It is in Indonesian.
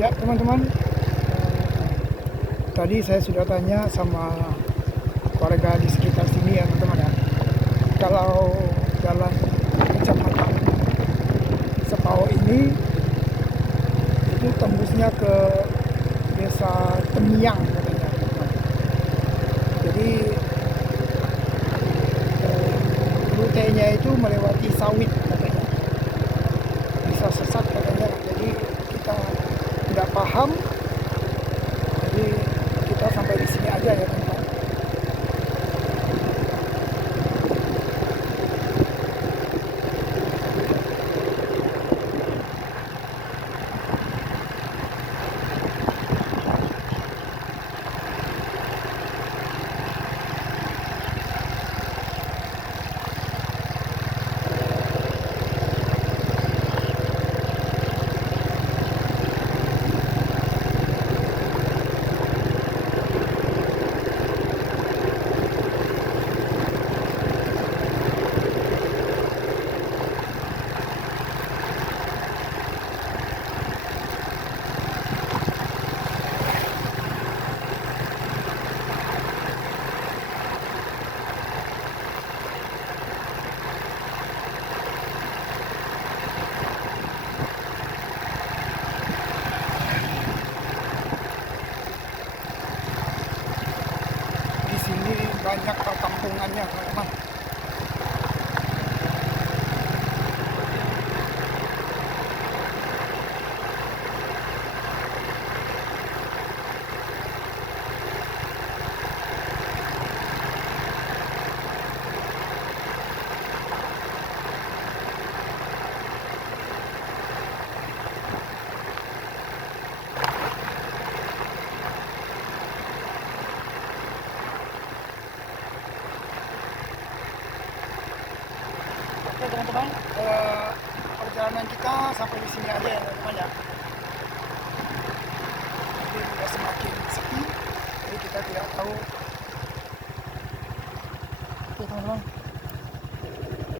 Ya teman-teman, tadi saya sudah tanya sama warga di sekitar sini ya teman-teman ya. Kalau jalan kecamatan Sepau ini itu tembusnya ke desa Temiang katanya. Jadi rutenya itu melewati sawit katanya. Bisa sesat katanya. Jadi kita nggak paham. Jadi kita sampai di sini aja ya teman-teman. Di sini banyak perkampungannya teman-teman. Oke teman-teman, perjalanan kita sampai di sini aja ya teman-teman ya. Jadi udah semakin